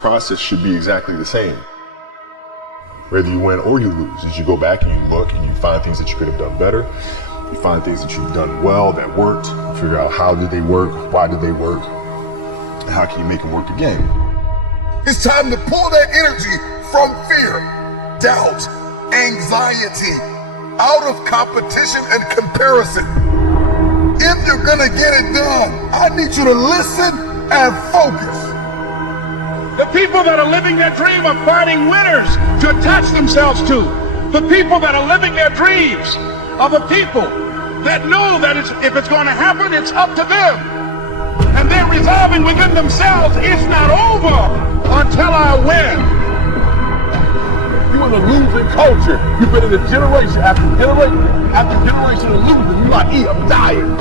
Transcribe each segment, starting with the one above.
process should be exactly the same. Whether you win or you lose, as you go back and you look and you find things that you could have done better, you find things that you've done well that worked, you figure out how did they work, why did they work, and how can you make them work again. It's time to pull that energy from fear, doubt, anxiety, out of competition and comparison. If you're gonna get it done, I need you to listen and focus. The people that are living their dream are finding winners to attach themselves to. The people that are living their dreams are the people that know that if it's going to happen, it's up to them. And they're resolving within themselves, it's not over until I win. You're in a losing culture. You've been in a generation after generation after generation of losing. You're like, I'm dying.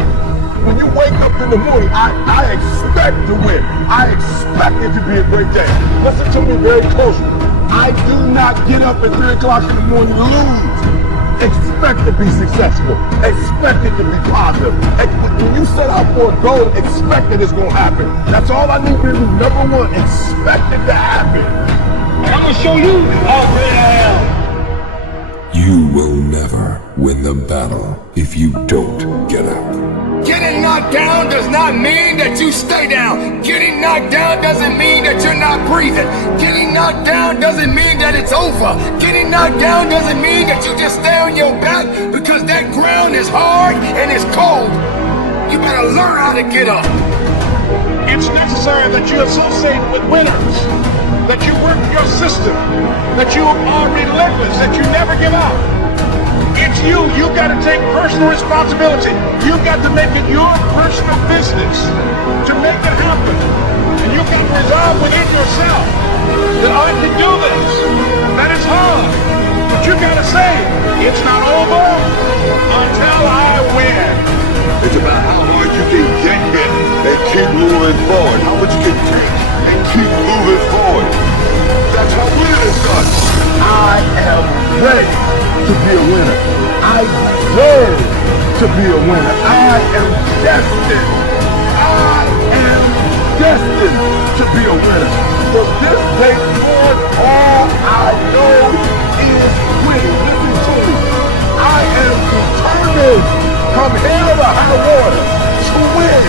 When you wake up in the morning, I expect to win. I expect it to be a great day. Listen to me very closely. I do not get up at 3 o'clock in the morning to lose. Expect to be successful. Expect it to be positive. When you set out for a goal, expect that it's going to happen. That's all I need you to do. Number one, expect it to happen. And I'm going to show you how great I am. You will never win the battle if you don't get up. Getting knocked down does not mean that you stay down. Getting knocked down doesn't mean that you're not breathing. Getting knocked down doesn't mean that it's over. Getting knocked down doesn't mean that you just stay on your back because that ground is hard and it's cold. You better learn how to get up. It's necessary that you associate with winners, that you work your system, that you are relentless, that you never give up. It's you. You've got to take personal responsibility. You've got to make it your personal business to make it happen. And you've got to resolve within yourself that I can do this. That it's hard. But you got to say, it's not over until I win. It's about how hard you can get hit and keep moving forward. How much you can take and keep moving forward. That's how winning is done. I am ready to be a winner. I deserve to be a winner. I am destined. I am destined to be a winner. From this day forward, all I know is winning. Listen to me. I am determined, come hell or high water, to win.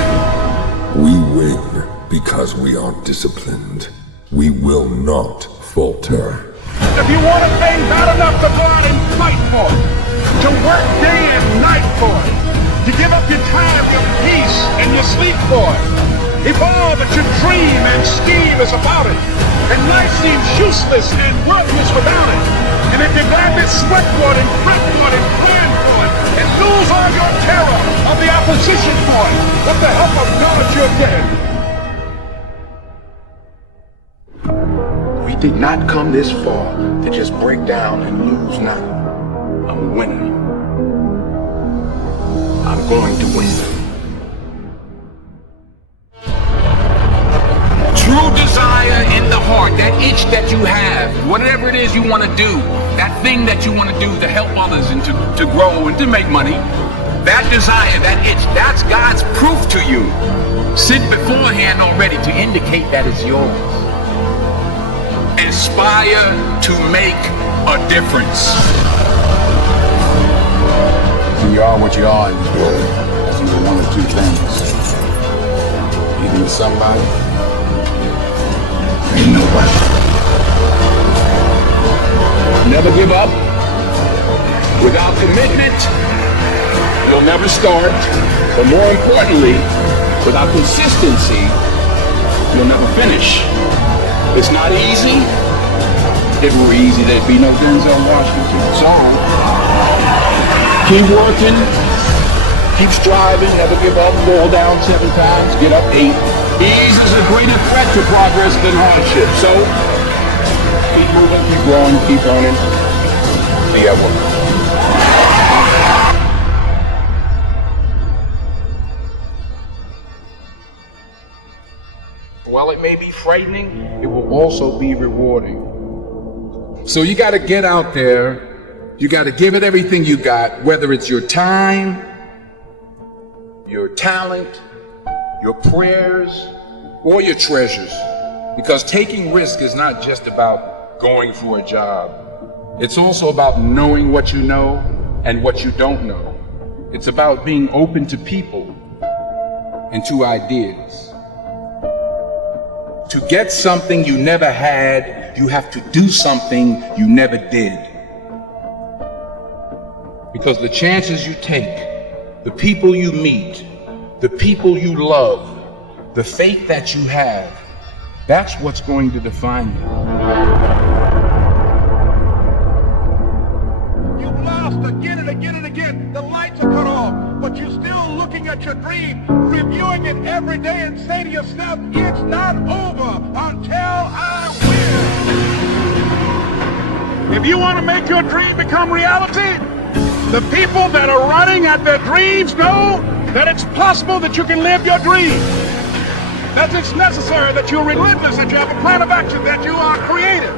We win because we are disciplined. We will not falter. If you want a thing bad enough to go out and fight for it, to work day and night for it, to give up your time, your peace, and your sleep for it, if all that you dream and scheme is about it, and life seems useless and worthless without it, and if you gladly sweat for it and fret for it and plan for it, and lose all your terror of the opposition for it, with the help of God you're getting. We did not come this far to just break down and lose now. I'm a winner. I'm going to win. True desire in the heart, that itch that you have, whatever it is you want to do, that thing that you want to do to help others and to grow and to make money, that desire, that itch, that's God's proof to you. Sit beforehand already to indicate that it's yours. Aspire to make a difference. So you are what you are in this world. That's either one of two things. Either you're somebody, or you're nobody. Never give up. Without commitment, you'll never start. But more importantly, without consistency, you'll never finish. It's not easy. If it were easy, there'd be no Denzel Washington. So, keep working, keep striving, never give up, fall down 7 times, get up 8. Ease is a greater threat to progress than hardship. So, keep moving, keep growing, keep earning. Be at work. While it may be frightening, it will also be rewarding. So you got to get out there. You got to give it everything you got, whether it's your time, your talent, your prayers, or your treasures. Because taking risk is not just about going for a job. It's also about knowing what you know and what you don't know. It's about being open to people and to ideas. To get something you never had, you have to do something you never did. Because the chances you take, the people you meet, the people you love, the faith that you have, that's what's going to define you. You've lost again and again and again. The lights are cut off, but you're still looking at your dream, reviewing it every day and say to yourself, it's not over until I win. If you want to make your dream become reality, the people that are running at their dreams know that it's possible that you can live your dream. That it's necessary that you're relentless, that you have a plan of action, that you are creative.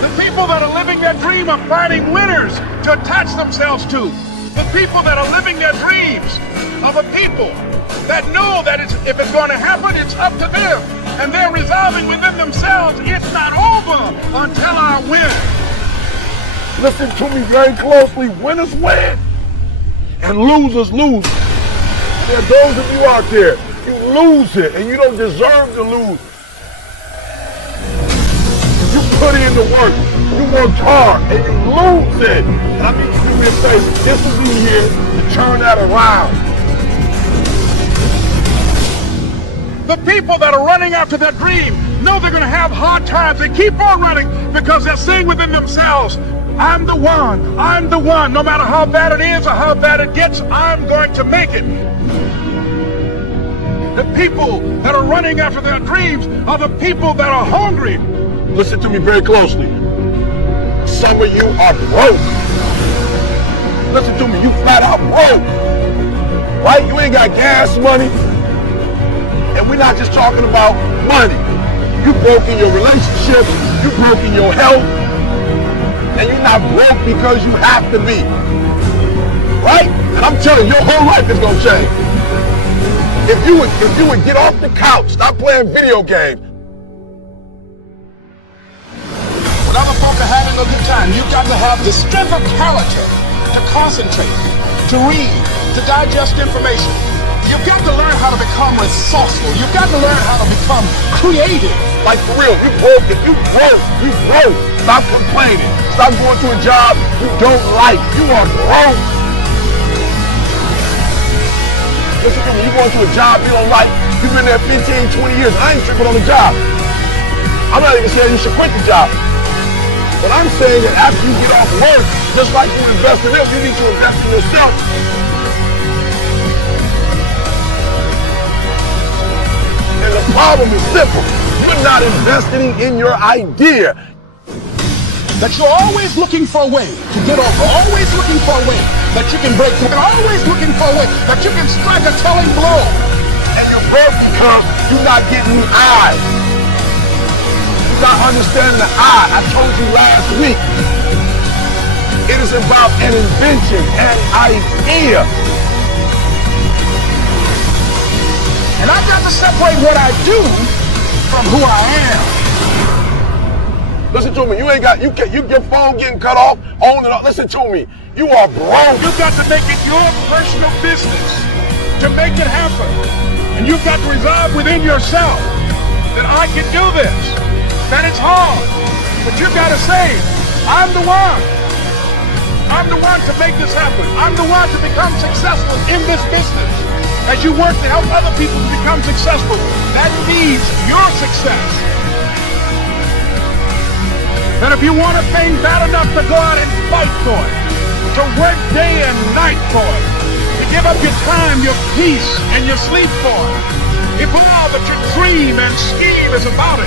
The people that are living their dream are finding winners to attach themselves to. The people that are living their dreams are the people that know that if it's going to happen, it's up to them. And they're resolving within themselves, it's not over until I win. Listen to me very closely. Winners win and losers lose. There are those of you out there, you lose it and you don't deserve to lose. You put in the work, you worked hard and you lose it. And I need you to do me a favor. This is you here to turn that around. The people that are running after their dream know they're going to have hard times. They keep on running because they're saying within themselves, I'm the one, I'm the one. No matter how bad it is or how bad it gets, I'm going to make it. The people that are running after their dreams are the people that are hungry. Listen to me very closely. Some of you are broke. Listen to me, you flat out broke. Right? You ain't got gas money. And we're not just talking about money. You broke in your relationship, you broke in your health, and you're not broke because you have to be. Right? And I'm telling you, your whole life is gonna change. If you would get off the couch, stop playing video games. When other folk are having a good time, you've got to have the strength of character to concentrate, to read, to digest information. You've got to learn how to become resourceful. You've got to learn how to become creative. Like for real, you broke it. You broke. You broke. Stop complaining. Stop going to a job you don't like. You are broke. Listen to me, you going to a job you don't like. You've been there 15, 20 years. I ain't tripping on the job. I'm not even saying you should quit the job. But I'm saying that after you get off work, just like you invest in them, you need to invest in yourself. And the problem is simple. You're not investing in your idea. That you're always looking for a way to get over, always looking for a way that you can break through, always looking for a way that you can strike a telling blow. And you're broke because you're not getting the eye. You're not understanding the eye. I told you last week. It is about an invention, an idea. And I've got to separate what I do from who I am. Listen to me, your phone getting cut off, on and off. Listen to me, you are broke. You've got to make it your personal business to make it happen. And you've got to resolve within yourself that I can do this, that it's hard. But you've got to say, I'm the one. I'm the one to make this happen. I'm the one to become successful in this business. As you work to help other people to become successful, that needs your success. And if you want a thing bad enough to go out and fight for it, to work day and night for it, to give up your time, your peace, and your sleep for it, if all that your dream and scheme is about it,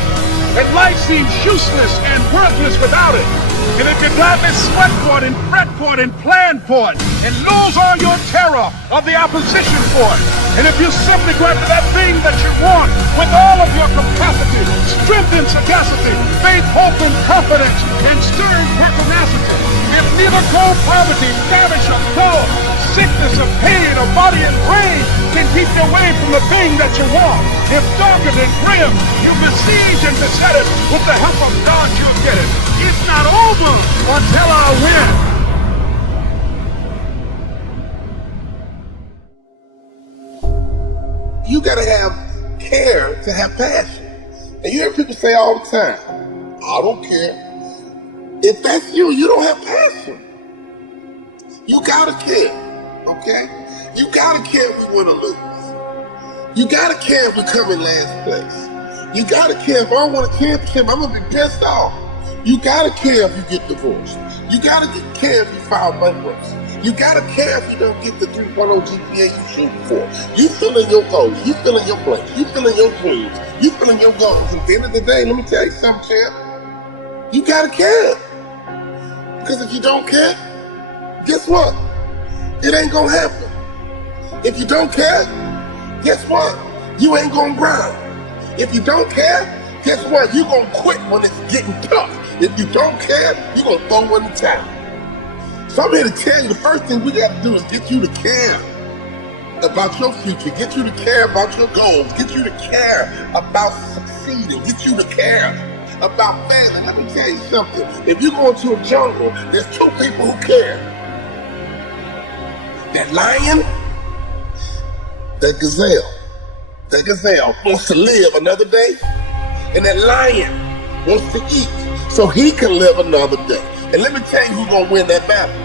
and life seems useless and worthless without it, and if you gladly sweat for it and fret for it and plan for it, and lose all your terror of the opposition for it, and if you simply go after that thing that you want with all of your capacity, strength and sagacity, faith, hope, and confidence, and stirring pertinacity, If neither cold poverty, famish, or cold, sickness or pain or body and brain can keep you away from the thing that you want, if darkened and grim, you besiege and beset it, with the help of God you'll get it. It's not over until I win. You gotta have care to have passion. And you hear people say all the time, I don't care. If that's you, you don't have passion. You gotta care, okay? You gotta care if we win or lose. You gotta care if we come in last place. You gotta care if I don't win a championship, I'm gonna be pissed off. You gotta care if you get divorced. You gotta care if you file bankruptcy. You gotta care if you don't get the 3.0 GPA you shooting for. You filling your goals, you filling your blanks, you filling your dreams, you filling your goals. At the end of the day, let me tell you something, champ. You gotta care. Because if you don't care, guess what? It ain't gonna happen. If you don't care, guess what? You ain't gonna grind. If you don't care, guess what? You gonna quit when it's getting tough. If you don't care, you gonna throw in the towel. So I'm here to tell you, the first thing we gotta do is get you to care about your future, get you to care about your goals, get you to care about succeeding, get you to care about failing. Let me tell you something. If you go into a jungle, there's two people who care. That lion, that gazelle. That gazelle wants to live another day, and that lion wants to eat so he can live another day. And let me tell you who's gonna win that battle.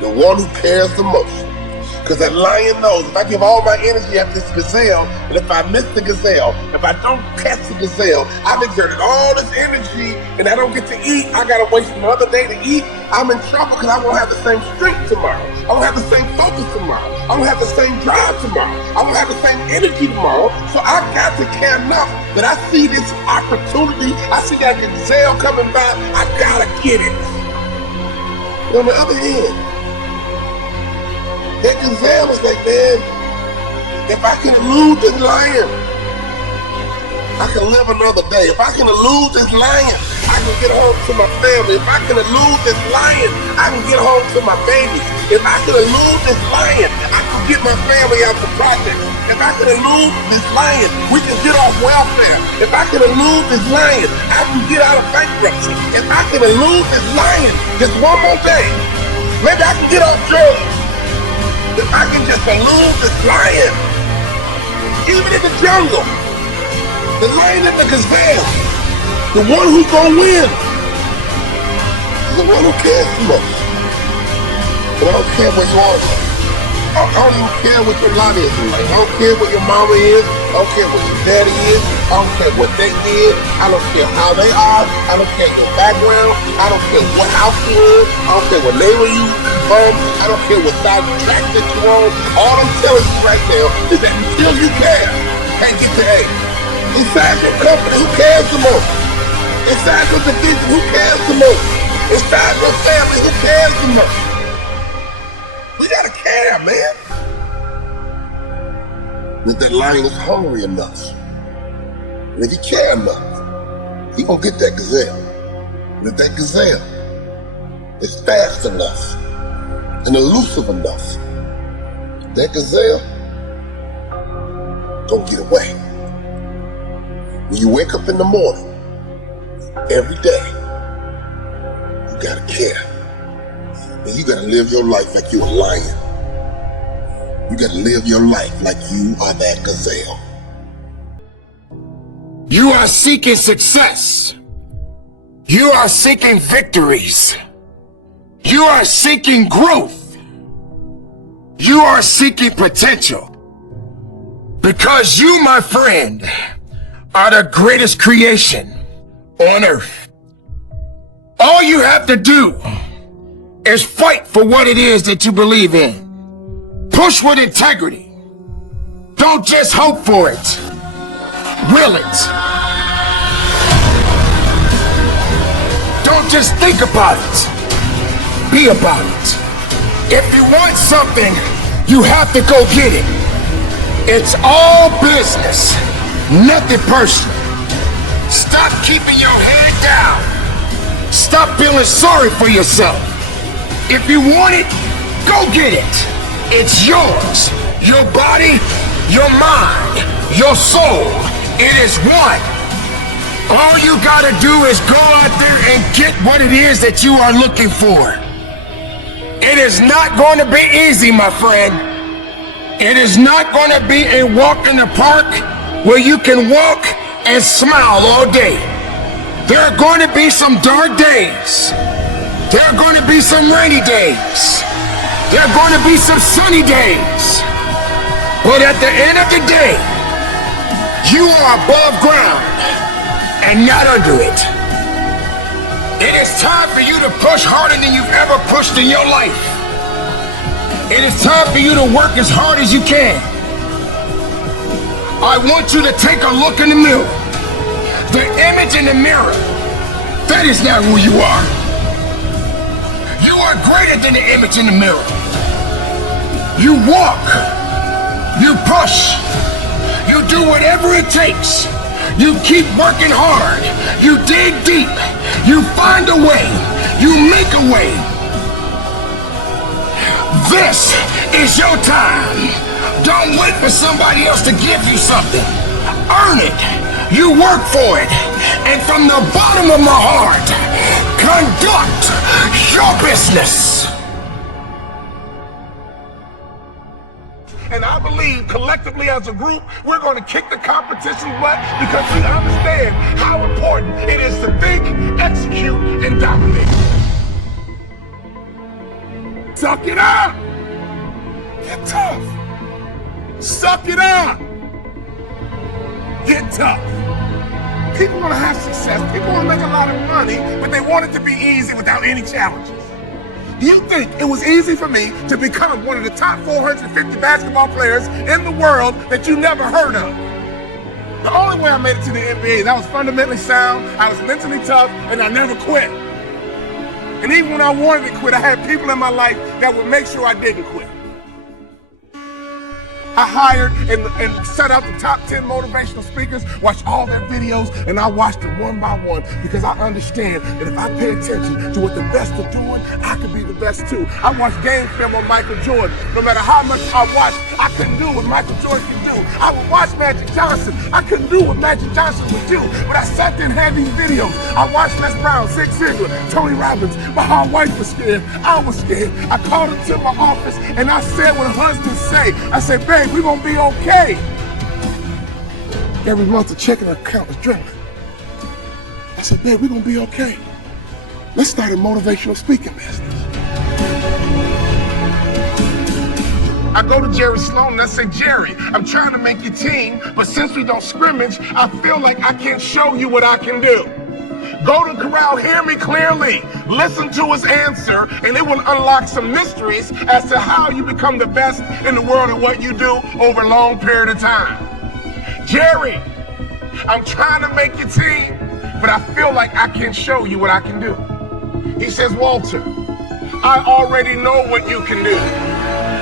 The one who cares the most. Because that lion knows if I give all my energy at this gazelle, and if I miss the gazelle, if I don't catch the gazelle, I've exerted all this energy and I don't get to eat, I gotta wait another day to eat, I'm in trouble because I won't have the same strength tomorrow. I won't have the same focus tomorrow. I won't have the same drive tomorrow. I won't have the same energy tomorrow. So I got to care enough that I see this opportunity, I see that gazelle coming by, I gotta get it. On the other hand, that gazelle is like, man, if I can elude this lion, I can live another day. If I can elude this lion, I can get home to my family. If I can elude this lion, I can get home to my babies. If I can elude this lion, I can get my family out the project. If I can elude this lion, we can get off welfare. If I can elude this lion, I can get out of bankruptcy. If I can elude this lion just one more day, maybe I can get off drugs. If I can just elude this lion, even in the jungle, the lion and the gazelle, the one who's gonna win is the one who cares the most. And I don't care where you are. I don't even care what your lot is in life. I don't care what your mama is. I don't care what your daddy is. I don't care what they did. I don't care how they are. I don't care your background. I don't care what house you in. I don't care what neighbor you from. I don't care what side of the track that you're on. All I'm telling you right now is that until you care, you can't get to A. Inside your company, who cares the most? Inside your division, who cares the most? Inside your family, who cares the most? We gotta care, man. If that lion is hungry enough, and if he care enough, he gonna get that gazelle. And if that gazelle is fast enough and elusive enough, that gazelle gonna get away. When you wake up in the morning, every day, you gotta care. And you gotta live your life like you're a lion. You gotta live your life like you are that gazelle. You are seeking success. You are seeking victories. You are seeking growth. You are seeking potential. Because you, my friend, are the greatest creation on earth. All you have to do is fight for what it is that you believe in. Push with integrity. Don't just hope for it. Will it. Don't just think about it. Be about it. If you want something, you have to go get it. It's all business, nothing personal. Stop keeping your head down Stop feeling sorry for yourself. If you want it, go get it. It's yours. Your body, your mind, your soul. It is one. All you gotta do is go out there and get what it is that you are looking for. It is not going to be easy, my friend. It is not going to be a walk in the park where you can walk and smile all day. There are going to be some dark days. There are going to be some rainy days. There are going to be some sunny days. But at the end of the day, you are above ground and not under it. It is time for you to push harder than you've ever pushed in your life. It is time for you to work as hard as you can. I want you to take a look in the mirror. The image in the mirror, that is not who you are. You are greater than the image in the mirror. You walk, you push, you do whatever it takes. You keep working hard. You dig deep. You find a way. You make a way. This is your time. Don't wait for somebody else to give you something. Earn it. You work for it. And from the bottom of my heart, conduct your business. And I believe collectively as a group, we're going to kick the competition's butt because we understand how important it is to think, execute, and dominate. Suck it up! Get tough! Suck it up! Get tough! People want to have success, people want to make a lot of money, but they want it to be easy without any challenges. Do you think it was easy for me to become one of the top 450 basketball players in the world that you never heard of? The only way I made it to the NBA is I was fundamentally sound, I was mentally tough, and I never quit. And even when I wanted to quit, I had people in my life that would make sure I didn't quit. I hired and set out the top 10 motivational speakers, watched all their videos, and I watched them one by one because I understand that if I pay attention to what the best are doing, I could be the best too. I watched game film on Michael Jordan. No matter how much I watched, I couldn't do what Michael Jordan could do. I would watch Magic Johnson. I couldn't do what Magic Johnson would do, but I sat there and had these videos. I watched Les Brown, Zig Ziglar, Tony Robbins. My wife was scared. I was scared. I called her to my office and I said what husbands say. I said, babe, we're gonna be okay. Every month the checking account was dwindling. I said, babe, we're gonna be okay. Let's start a motivational speaking business. I go to Jerry Sloan and I say, Jerry, I'm trying to make your team, but since we don't scrimmage, I feel like I can't show you what I can do. Go to Corral, hear me clearly. Listen to his answer, and it will unlock some mysteries as to how you become the best in the world at what you do over a long period of time. Jerry, I'm trying to make your team, but I feel like I can't show you what I can do. He says, Walter, I already know what you can do,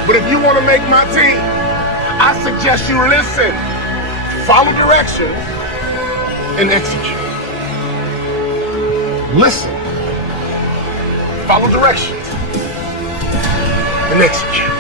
but if you want to make my team, I suggest you listen, follow directions, and execute. Listen, follow directions, and execute.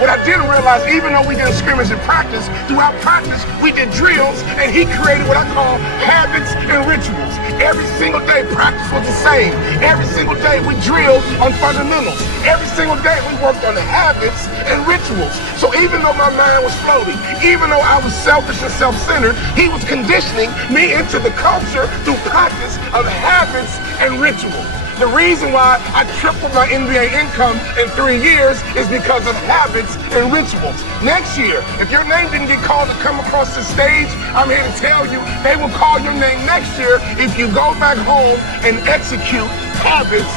What I didn't realize, even though we did a scrimmage in practice, throughout practice, we did drills, and he created what I call habits and rituals. Every single day, practice was the same. Every single day, we drilled on fundamentals. Every single day, we worked on the habits and rituals. So even though my mind was floating, even though I was selfish and self-centered, he was conditioning me into the culture through practice of habits and rituals. The reason why I tripled my NBA income in 3 years is because of habits and rituals. Next year, if your name didn't get called to come across the stage, I'm here to tell you they will call your name next year if you go back home and execute habits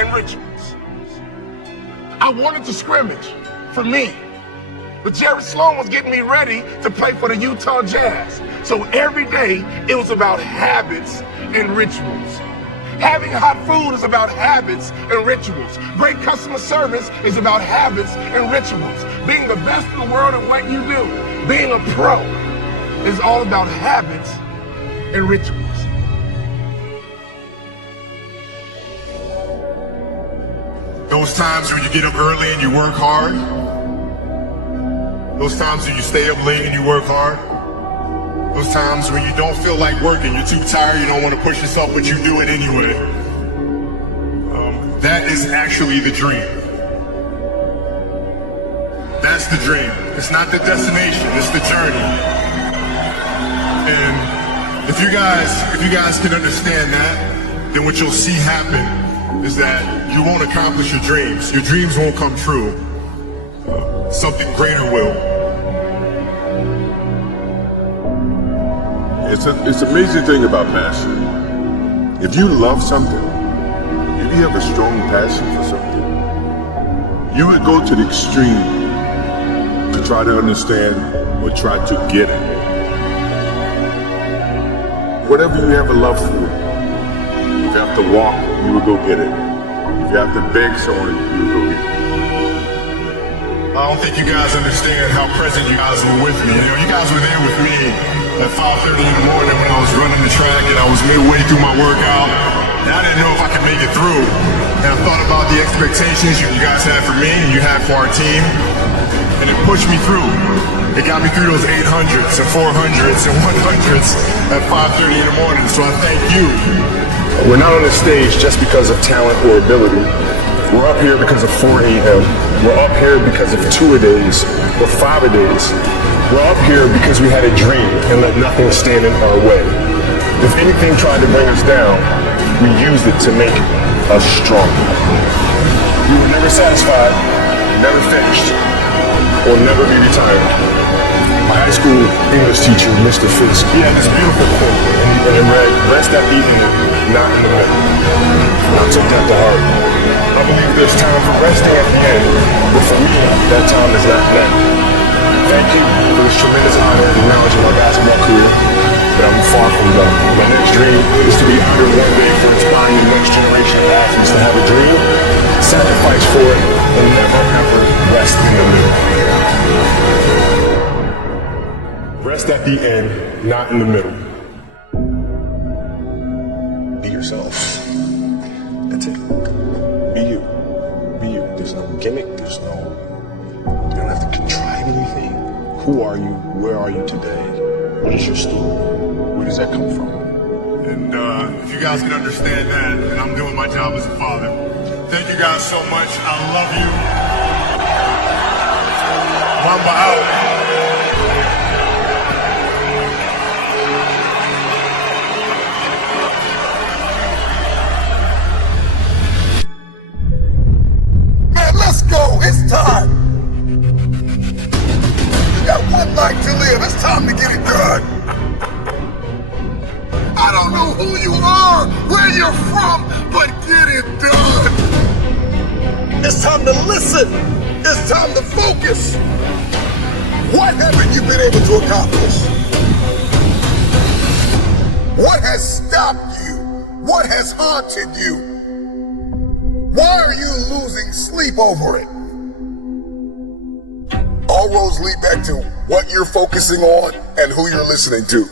and rituals. I wanted to scrimmage for me, but Jerry Sloan was getting me ready to play for the Utah Jazz. So every day, it was about habits and rituals. Having hot food is about habits and rituals. Great customer service is about habits and rituals. Being the best in the world at what you do, being a pro, is all about habits and rituals. Those times when you get up early and you work hard. Those times when you stay up late and you work hard. Those times when you don't feel like working, you're too tired, you don't want to push yourself, but you do it anyway. That is actually the dream. That's the dream. It's not the destination, it's the journey. And if you guys can understand that, then what you'll see happen is that you won't accomplish your dreams. Your dreams won't come true. Something greater will. It's an amazing thing about passion. If you love something, if you have a strong passion for something, you would go to the extreme to try to understand or try to get it. Whatever you have a love for, if you have to walk, you will go get it. If you have to beg someone, you will go get it. I don't think you guys understand how present you guys were with me. You know, you guys were there with me at 5:30 in the morning when I was running the track and I was midway through my workout. And I didn't know if I could make it through. And I thought about the expectations you guys had for me and you had for our team. And it pushed me through. It got me through those 800s and 400s and 100s at 5:30 in the morning. So I thank you. We're not on the stage just because of talent or ability. We're up here because of 4 a.m. We're up here because of 2-a-days or 5-a-days. We're up here because we had a dream and let nothing stand in our way. If anything tried to bring us down, we used it to make us stronger. We were never satisfied, never finished, or never be retired. My high school English teacher, Mr. Fisk, he had this beautiful quote, and it read, "Rest at the end, not in the middle." I took that to heart. I believe there's time for resting at the end, but for me, that time is not now. Thank you for this tremendous honor and knowledge of my basketball career, but I'm far from done. My next dream is to be honored one day for inspiring the next generation of athletes to have a dream, sacrifice for it, and never ever rest in the middle. Rest at the end, not in the middle. Be yourself. That's it. Be you. Be you. There's no gimmick. You don't have to contrive anything. Who are you? Where are you today? What is your story? Where does that come from? And if you guys can understand that, then I'm doing my job as a father. Thank you guys so much. I love you. Mamba out. Let's go. It's time. You got one life to live. It's time to get it done. I don't know who you are, where you're from, but get it done. It's time to listen. It's time to focus. What haven't you been able to accomplish? What has stopped you? What has haunted you? Why are you losing sleep over it? All roads lead back to what you're focusing on and who you're listening to.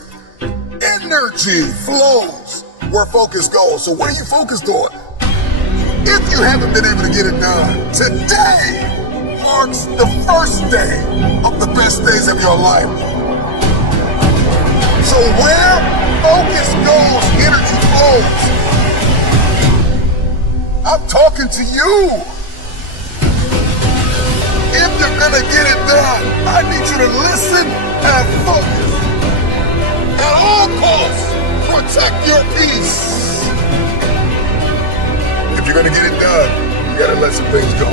Energy flows where focus goes. So what are you focused on? If you haven't been able to get it done, today marks the first day of the best days of your life. So where focus goes, energy flows. I'm talking to you. If you're gonna get it done, I need you to listen and focus. At all costs, protect your peace. If you're gonna get it done, you gotta let some things go.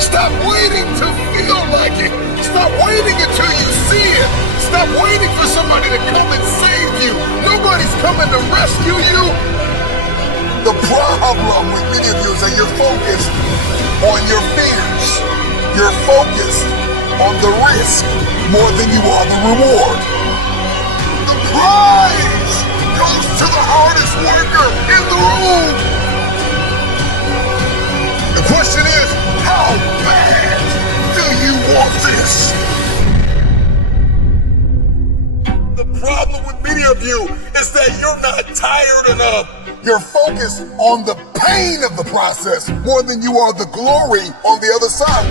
Stop waiting to feel like it. Stop waiting until you see it. Stop waiting for somebody to come and save you. Nobody's coming to rescue you. The problem with many of you is that you're focused on your fears. You're focused on the risk more than you are the reward. The prize goes to the hardest worker in the room. The question is, how bad do you want this? The problem with many of you It's that you're not tired enough. You're focused on the pain of the process more than you are the glory on the other side.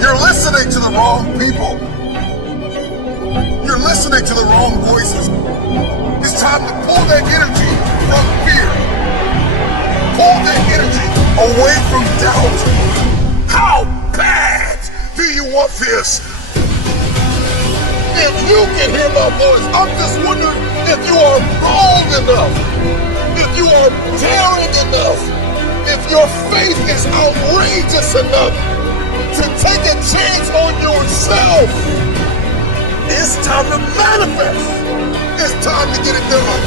You're listening to the wrong people. You're listening to the wrong voices. It's time to pull that energy from fear. Pull that energy away from doubt. How bad do you want this? If you can hear my voice, I'm just wondering if you are bold enough, if you are daring enough, if your faith is outrageous enough to take a chance on yourself. It's time to manifest. It's time to get it done.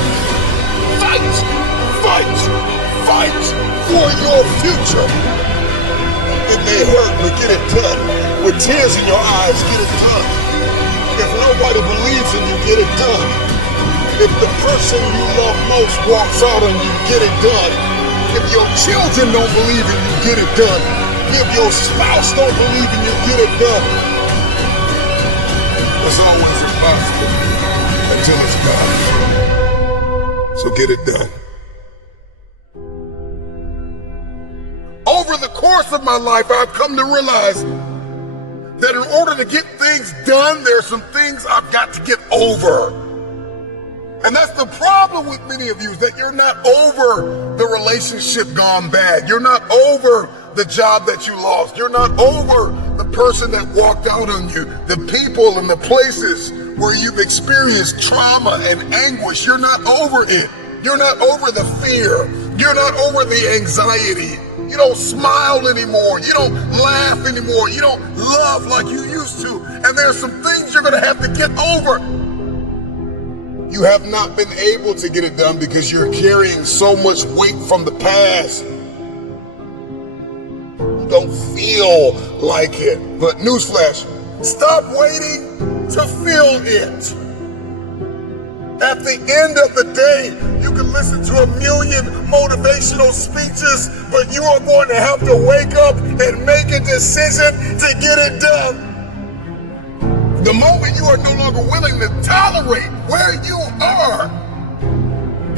Fight, fight, fight for your future. It may hurt, but get it done. With tears in your eyes, get it done. If nobody believes in you, get it done. If the person you love most walks out on you, get it done. If your children don't believe in you, get it done. If your spouse don't believe in you, get it done. It's always impossible until it's done. So get it done. Over the course of my life, I've come to realize that in order to get things done, there's some things I've got to get over. And that's the problem with many of you, is that you're not over the relationship gone bad. You're not over the job that you lost. You're not over the person that walked out on you, the people and the places where you've experienced trauma and anguish. You're not over it. You're not over the fear. You're not over the anxiety. You don't smile anymore. You don't laugh anymore. You don't love like you used to. And there's some things you're going to have to get over. You have not been able to get it done because you're carrying so much weight from the past. You don't feel like it. But newsflash, stop waiting to feel it. At the end of the day, you can listen to 1,000,000 motivational speeches, but you are going to have to wake up and make a decision to get it done. The moment you are no longer willing to tolerate where you are,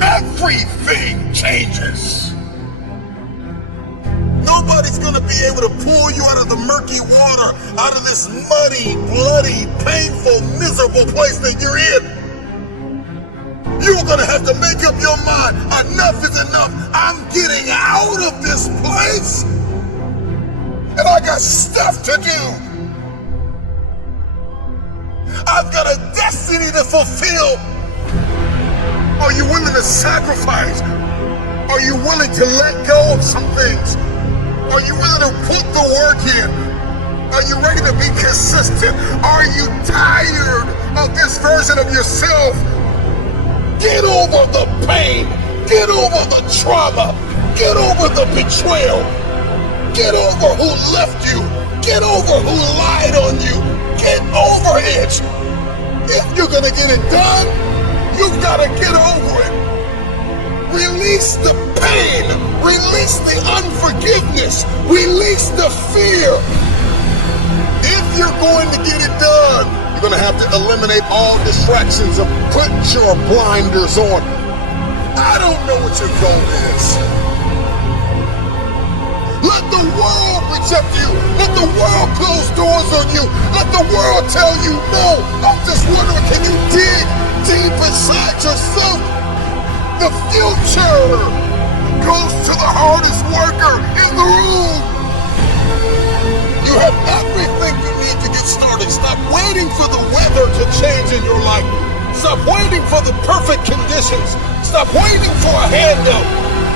everything changes. Nobody's gonna be able to pull you out of the murky water, out of this muddy, bloody, painful, miserable place that you're in. You're gonna have to make up your mind. Enough is enough. I'm getting out of this place. And I got stuff to do. I've got a destiny to fulfill. Are you willing to sacrifice? Are you willing to let go of some things? Are you willing to put the work in? Are you ready to be consistent? Are you tired of this version of yourself? Get over the pain. Get over the trauma. Get over the betrayal. Get over who left you. Get over who lied on you. Get over it. If you're gonna get it done, you've gotta get over it. Release the pain. Release the unforgiveness. Release the fear. If you're going to get it done, you're gonna have to eliminate all distractions and put your blinders on. I don't know what your goal is. Let the world reject you. Let the world close doors on you. Let the world tell you no. I'm just wondering, can you dig deep inside yourself? The future goes to the hardest worker in the room. You have everything you need to get started. Stop waiting for the weather to change in your life. Stop waiting for the perfect conditions. Stop waiting for a handout.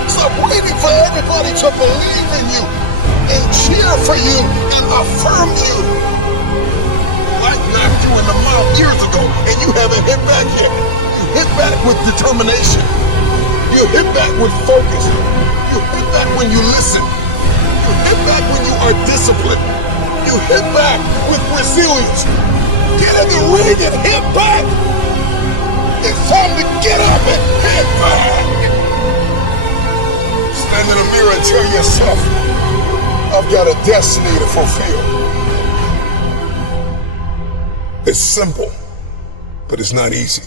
Stop waiting for everybody to believe in you and cheer for you and affirm you. I knocked you in the mouth years ago and you haven't hit back yet. You hit back with determination. You hit back with focus. You hit back when you listen. You hit back when you are disciplined. You hit back with resilience. Get in the ring and hit back. It's time to get up and hit back. Stand in the mirror and tell yourself, I've got a destiny to fulfill. It's simple, but it's not easy.